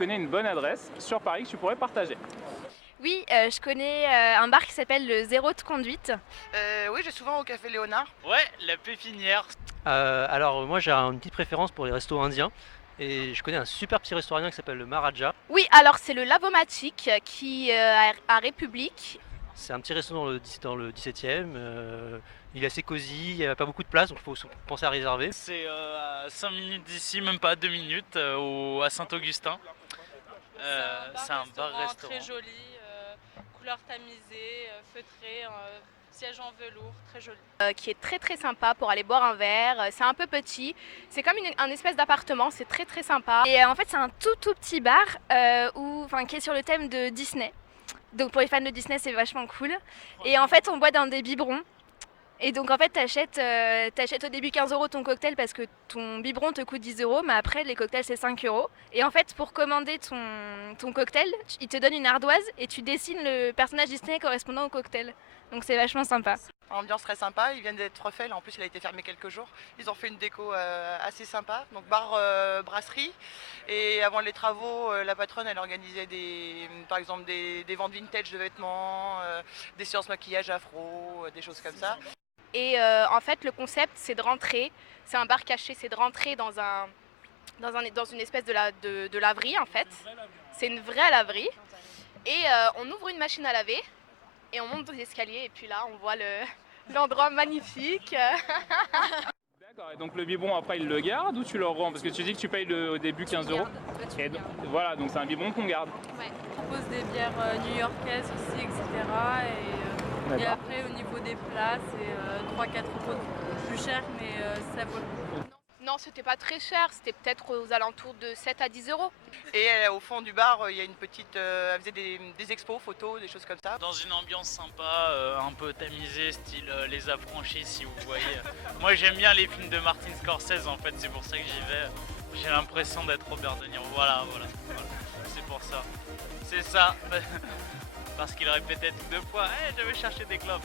connais une bonne adresse sur Paris que tu pourrais partager? Oui, je connais un bar qui s'appelle le Zéro de Conduite. Oui, je vais souvent au café Léonard. Ouais, la pépinière. Alors moi j'ai une petite préférence pour les restos indiens et je connais un super petit resto indien qui s'appelle le Maharaja. Oui, alors c'est le Lavomatic qui à République. C'est un petit resto dans le 17e, il est assez cosy, il n'y a pas beaucoup de place donc il faut penser à réserver. C'est à 5 minutes d'ici, même pas 2 minutes, à Saint-Augustin. C'est un bar-restaurant restaurant. très joli, couleur tamisée, feutrée, siège en velours, très joli. Qui est très très sympa pour aller boire un verre. C'est un peu petit, c'est comme un espèce d'appartement, c'est très très sympa. Et en fait c'est un tout petit bar qui est sur le thème de Disney. Donc pour les fans de Disney c'est vachement cool. Et en fait on boit dans des biberons. Et donc en fait t'achètes au début 15 € ton cocktail parce que ton biberon te coûte 10 €, mais après les cocktails c'est 5 €. Et en fait pour commander ton cocktail, il te donne une ardoise et tu dessines le personnage Disney correspondant au cocktail. Donc c'est vachement sympa. Ambiance très sympa, ils viennent d'être refaits, en plus il a été fermé quelques jours. Ils ont fait une déco assez sympa, donc bar brasserie. Et avant les travaux, la patronne elle organisait par exemple des ventes vintage de vêtements, des séances maquillage afro, des choses comme ça. Et en fait le concept c'est de rentrer, c'est un bar caché, c'est de rentrer dans une espèce de laverie en fait. C'est une vraie laverie. Et on ouvre une machine à laver et on monte dans les escaliers et puis là on voit l'endroit magnifique. D'accord, et donc le biberon après il le garde ou tu le rends? Parce que tu dis que tu payes au début 15 €. Et voilà, donc c'est un biberon qu'on garde. Ouais. On propose des bières new-yorkaises aussi, etc. Et après au niveau des plats, c'est 3-4 € plus cher, mais ça vaut le coup. Non, c'était pas très cher, c'était peut-être aux alentours de 7 à 10 €. Et au fond du bar, il y a une petite. Elle faisait des expos, photos, des choses comme ça. Dans une ambiance sympa, un peu tamisée, style Les Affranchis si vous voyez. Moi j'aime bien les films de Martin Scorsese en fait, c'est pour ça que j'y vais. J'ai l'impression d'être Robert De Niro. Voilà. C'est pour ça. C'est ça. Parce qu'il répétait tout deux fois, hey, je vais chercher des clopes,